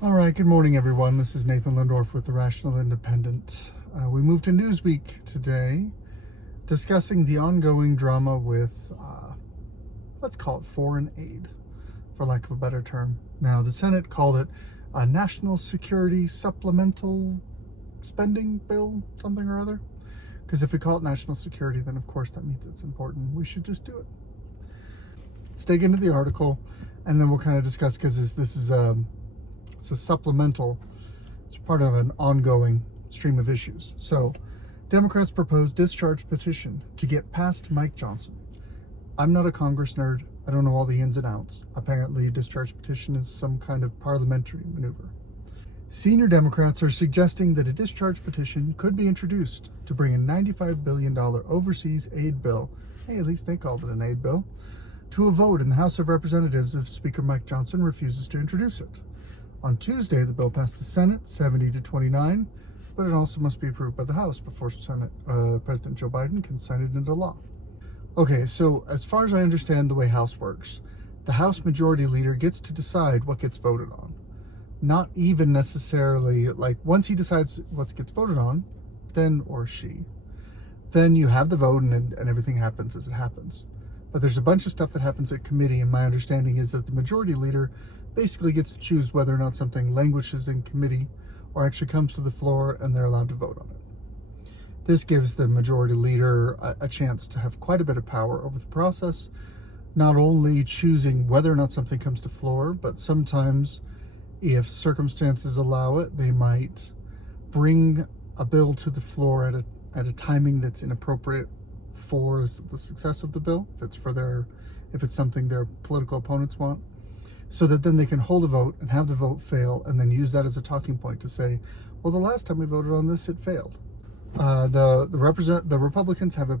All right, good morning, everyone. This is Nathan Lindorf with the Rational Independent. We moved to Newsweek today, discussing the ongoing drama with, let's call it foreign aid, for lack of a better term. Now, the Senate called it a National Security Supplemental Spending Bill, something or other. Because if we call it national security, then of course that means it's important. We should just do it. Let's dig into the article, and then we'll kind of discuss, because this is it's a supplemental. It's part of an ongoing stream of issues. So, Democrats propose discharge petition to get past Mike Johnson. I'm not a Congress nerd. I don't know all the ins and outs. Apparently, discharge petition is some kind of parliamentary maneuver. Senior Democrats are suggesting that a discharge petition could be introduced to bring a $95 billion overseas aid bill, hey, at least they called it an aid bill, to a vote in the House of Representatives if Speaker Mike Johnson refuses to introduce it. On Tuesday, the bill passed the Senate 70-29, but it also must be approved by the House before President Joe Biden can sign it into law. Okay, so as far as I understand the way House works, the House Majority Leader gets to decide what gets voted on. Not even necessarily, like, once he decides what gets voted on, then, or she, then you have the vote and everything happens as it happens. But there's a bunch of stuff that happens at committee, and my understanding is that the Majority Leader basically gets to choose whether or not something languishes in committee or actually comes to the floor and they're allowed to vote on it. This gives the Majority Leader a chance to have quite a bit of power over the process, not only choosing whether or not something comes to floor, but sometimes, if circumstances allow it, they might bring a bill to the floor at a timing that's inappropriate for the success of the bill, if it's something their political opponents want, so that then they can hold a vote and have the vote fail and then use that as a talking point to say, well, the last time we voted on this, it failed. The Republicans have a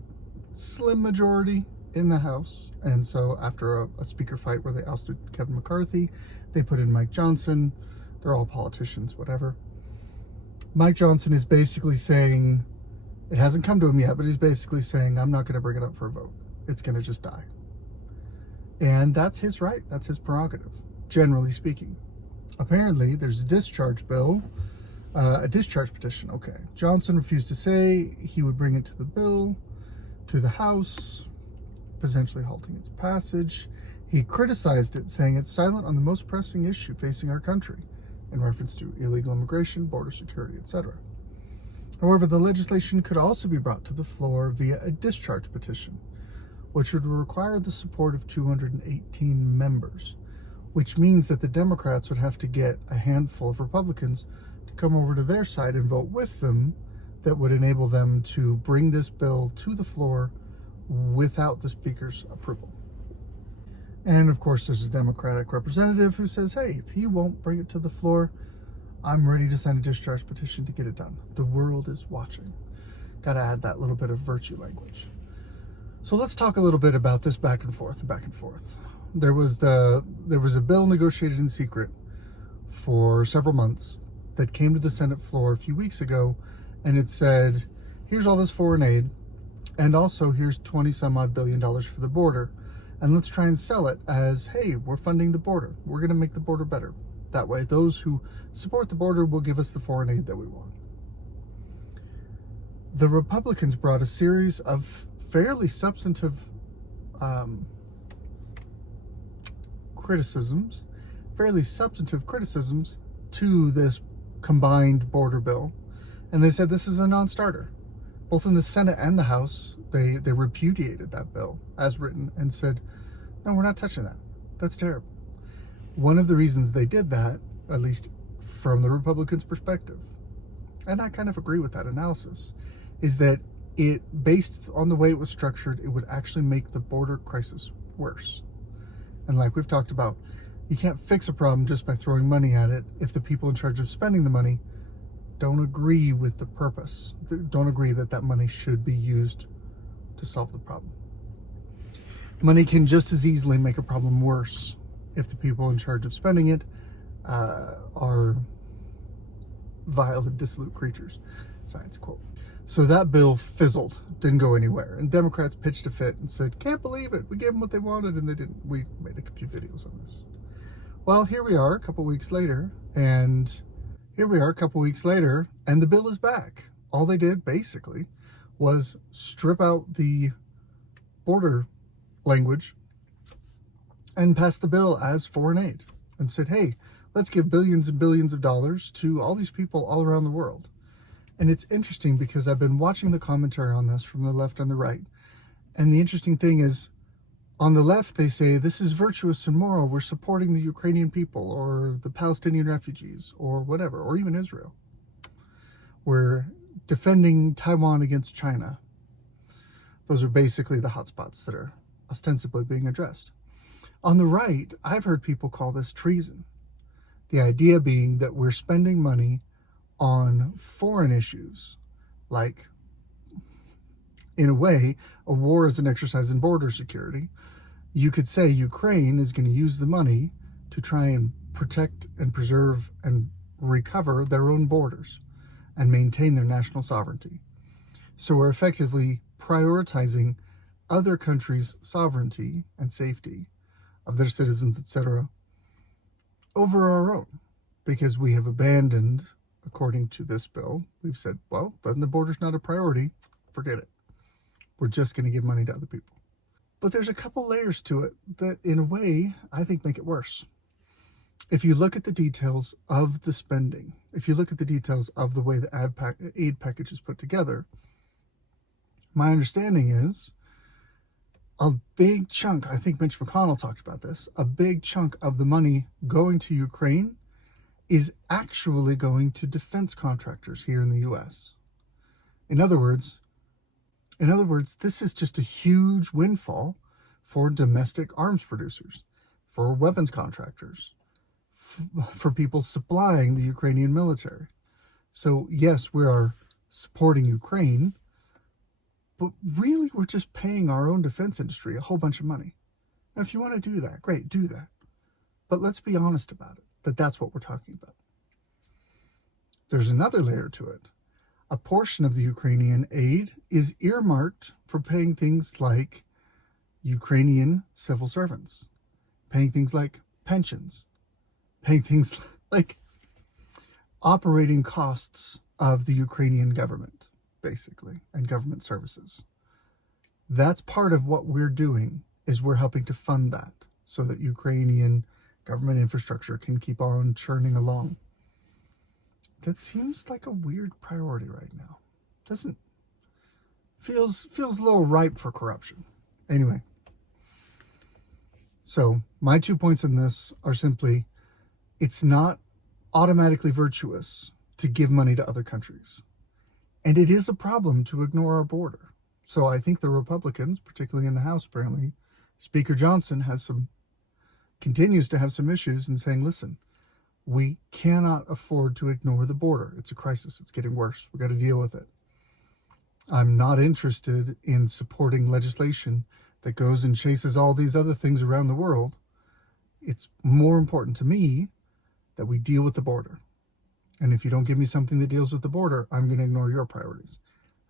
slim majority in the House, and so after a speaker fight where they ousted Kevin McCarthy, they put in Mike Johnson. They're all politicians, whatever. Mike Johnson is basically saying, it hasn't come to him yet, but he's basically saying, I'm not going to bring it up for a vote. It's going to just die. And that's his right. That's his prerogative, generally speaking. Apparently, there's a discharge bill, a discharge petition. Okay. Johnson refused to say he would bring it to the House, potentially halting its passage. He criticized it, saying it's silent on the most pressing issue facing our country, in reference to illegal immigration, border security, etc. However, the legislation could also be brought to the floor via a discharge petition, which would require the support of 218 members, which means that the Democrats would have to get a handful of Republicans to come over to their side and vote with them. That would enable them to bring this bill to the floor without the Speaker's approval. And of course, there's a Democratic representative who says, hey, if he won't bring it to the floor, I'm ready to sign a discharge petition to get it done. The world is watching. Got to add that little bit of virtue language. So let's talk a little bit about this back and forth. There was a bill negotiated in secret for several months that came to the Senate floor a few weeks ago, and it said, here's all this foreign aid, and also here's 20 some odd billion dollars for the border, and let's try and sell it as, hey, we're funding the border. We're going to make the border better. That way, those who support the border will give us the foreign aid that we want. The Republicans brought a series of fairly substantive criticisms to this combined border bill, and they said this is a non-starter. Both in the Senate and the House, they repudiated that bill as written and said, no, we're not touching that. That's terrible. One of the reasons they did that, at least from the Republicans' perspective, and I kind of agree with that analysis, is that it, based on the way it was structured, it would actually make the border crisis worse. And like we've talked about, you can't fix a problem just by throwing money at it if the people in charge of spending the money don't agree with the purpose, don't agree that that money should be used to solve the problem. Money can just as easily make a problem worse if the people in charge of spending it are vile and dissolute creatures. Sorry, it's a quote. So that bill fizzled, didn't go anywhere. And Democrats pitched a fit and said, can't believe it. We gave them what they wanted and they didn't. We made a few videos on this. Well, here we are a couple weeks later, and the bill is back. All they did, basically, was strip out the border language and pass the bill as foreign aid and said, hey, let's give billions and billions of dollars to all these people all around the world. And it's interesting because I've been watching the commentary on this from the left and the right. And the interesting thing is, on the left, they say this is virtuous and moral. We're supporting the Ukrainian people or the Palestinian refugees or whatever, or even Israel. We're defending Taiwan against China. Those are basically the hotspots that are ostensibly being addressed. On the right, I've heard people call this treason. The idea being that we're spending money on foreign issues, like, in a way, a war is an exercise in border security. You could say Ukraine is going to use the money to try and protect and preserve and recover their own borders and maintain their national sovereignty. So we're effectively prioritizing other countries' sovereignty and safety of their citizens, etc., over our own, because we have abandoned, according to this bill, we've said, well, then the border's not a priority, forget it. We're just going to give money to other people. But there's a couple layers to it that, in a way, I think make it worse. If you look at the details of the spending, if you look at the details of the way the aid package is put together, my understanding is a big chunk, I think Mitch McConnell talked about this, a big chunk of the money going to Ukraine is actually going to defense contractors here in the U.S. In other words, this is just a huge windfall for domestic arms producers, for weapons contractors, for people supplying the Ukrainian military. So yes, we are supporting Ukraine, but really we're just paying our own defense industry a whole bunch of money. Now, if you want to do that, great, do that. But let's be honest about it, that that's what we're talking about. There's another layer to it. A portion of the Ukrainian aid is earmarked for paying things like Ukrainian civil servants, paying things like pensions, paying things like operating costs of the Ukrainian government, basically, and government services. That's part of what we're doing, is we're helping to fund that so that Ukrainian government infrastructure can keep on churning along. That seems like a weird priority right now. Feels a little ripe for corruption. Anyway, so my 2 points on this are simply, it's not automatically virtuous to give money to other countries. And it is a problem to ignore our border. So I think the Republicans, particularly in the House, apparently, Speaker Johnson continues to have some issues in saying, listen, we cannot afford to ignore the border. It's a crisis. It's getting worse. We got to deal with it. I'm not interested in supporting legislation that goes and chases all these other things around the world. It's more important to me that we deal with the border. And if you don't give me something that deals with the border, I'm going to ignore your priorities.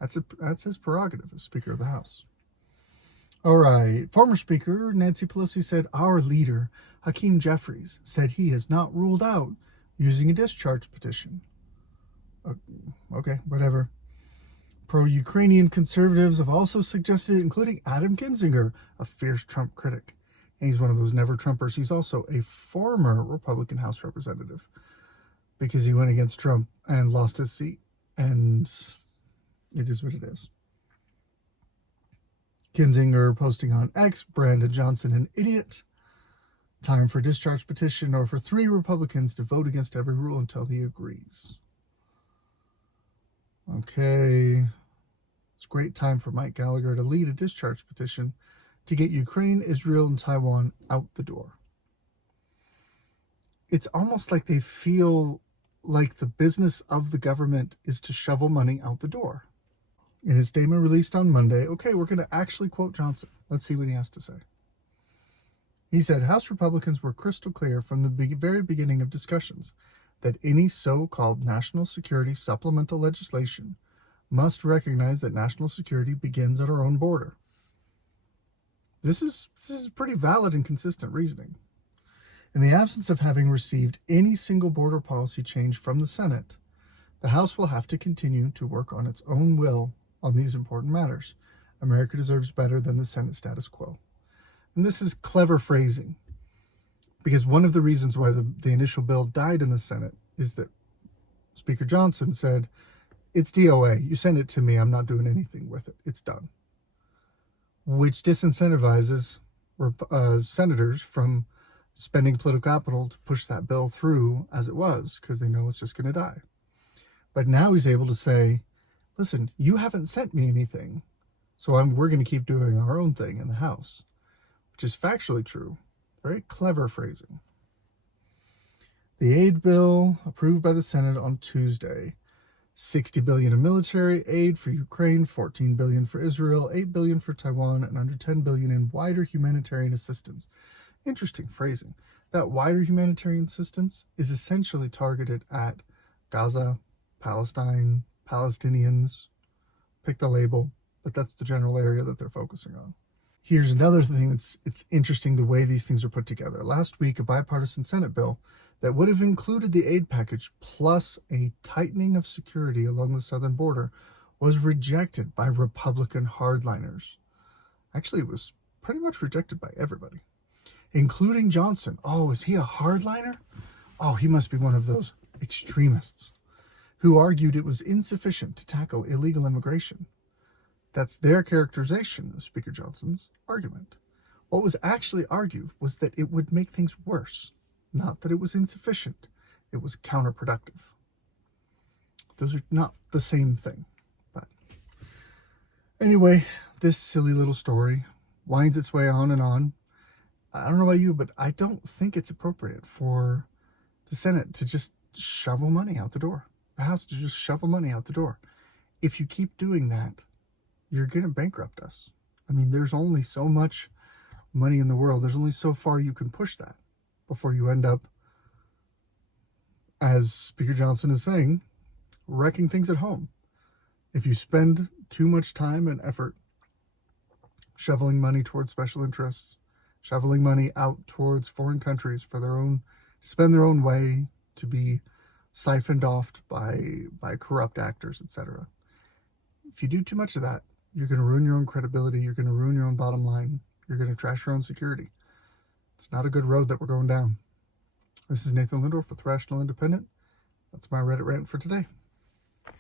That's his prerogative as Speaker of the House. All right. Former Speaker Nancy Pelosi said our leader, Hakeem Jeffries, said he has not ruled out using a discharge petition. Okay, whatever. Pro-Ukrainian conservatives have also suggested it, including Adam Kinzinger, a fierce Trump critic. And he's one of those never-Trumpers. He's also a former Republican House representative because he went against Trump and lost his seat. And it is what it is. Kinzinger posting on X, Brandon Johnson an idiot. Time for discharge petition, or for 3 Republicans to vote against every rule until he agrees. Okay. It's a great time for Mike Gallagher to lead a discharge petition to get Ukraine, Israel, and Taiwan out the door. It's almost like they feel like the business of the government is to shovel money out the door. In his statement released on Monday, okay, we're going to actually quote Johnson. Let's see what he has to say. He said, House Republicans were crystal clear from the very beginning of discussions that any so-called national security supplemental legislation must recognize that national security begins at our own border. This is pretty valid and consistent reasoning. In the absence of having received any single border policy change from the Senate, the House will have to continue to work on its own will on these important matters. America deserves better than the Senate status quo. And this is clever phrasing, because one of the reasons why the initial bill died in the Senate is that Speaker Johnson said, it's DOA, you send it to me, I'm not doing anything with it, it's done. Which disincentivizes senators from spending political capital to push that bill through as it was, because they know it's just going to die. But now he's able to say, listen, you haven't sent me anything, so we're going to keep doing our own thing in the House, which is factually true. Very clever phrasing. The aid bill approved by the Senate on Tuesday. $60 billion in military aid for Ukraine, $14 billion for Israel, $8 billion for Taiwan, and under $10 billion in wider humanitarian assistance. Interesting phrasing. That wider humanitarian assistance is essentially targeted at Gaza, Palestine, Palestinians, pick the label, but that's the general area that they're focusing on. Here's another thing it's interesting the way these things are put together. Last week, a bipartisan Senate bill that would have included the aid package plus a tightening of security along the southern border was rejected by Republican hardliners. Actually, it was pretty much rejected by everybody, including Johnson. Oh, is he a hardliner? Oh, he must be one of those extremists who argued it was insufficient to tackle illegal immigration. That's their characterization of Speaker Johnson's argument. What was actually argued was that it would make things worse, not that it was insufficient. It was counterproductive. Those are not the same thing. But anyway, this silly little story winds its way on and on. I don't know about you, but I don't think it's appropriate for the Senate to just shovel money out the door. The House to just shovel money out the door. If you keep doing that, you're going to bankrupt us. I mean, there's only so much money in the world. There's only so far you can push that before you end up, as Speaker Johnson is saying, wrecking things at home. If you spend too much time and effort shoveling money towards special interests, shoveling money out towards foreign countries for their own, to spend their own way, to be siphoned off by corrupt actors, etc. If you do too much of that, you're going to ruin your own credibility. You're going to ruin your own bottom line. You're going to trash your own security. It's not a good road that we're going down. This is Nathan Lindorf with Rational Independent. That's my Reddit rant for today.